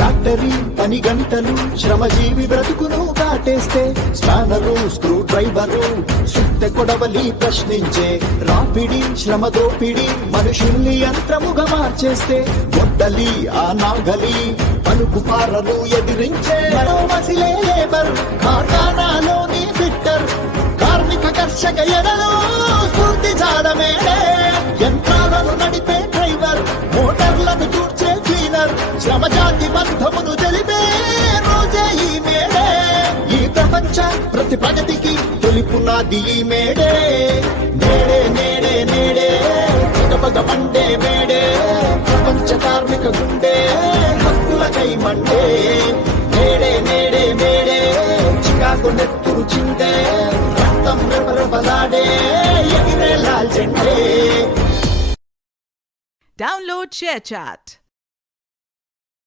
Factory పని గంటలు శ్రమజీవి బ్రతుకును కాటేస్తే స్పానరు స్క్రూ డ్రైవరు సుత్తె కొడవలి ప్రశ్నించే రాపిడి శ్రమ దోపిడి మనుషుల్ని యంత్రముగా మార్చేస్తే గొడ్డలి ఆ నాగలి పలుకు పారలు ఎదిరించే మసిలే లేబర్ కార్ఖానాలోని ఫిట్టర్ కార్మిక కర్షక ఎడలో స్ఫూర్తి చాడమేడే యంత్రాలను నడిపే డ్రైవర్ మోటార్లను తూర్చే క్లీనర్ శ్రమజాతి బంధమును తెలిపే రోజే ఈ మేడే ఈ ప్రపంచ ప్రతి ప్రగతికి తొలి పునాది ఈ మేడే నేడే నేడే నేడే పగ మండే మేడే ప్రపంచ కార్మిక గుండె హక్కులకై మండే నేడే నేడే మేడే చికాకు నెత్తురు చిందే రక్తం రెపరెపలాడే ఎగిరే లాల్ జెండే. Download ShareChat.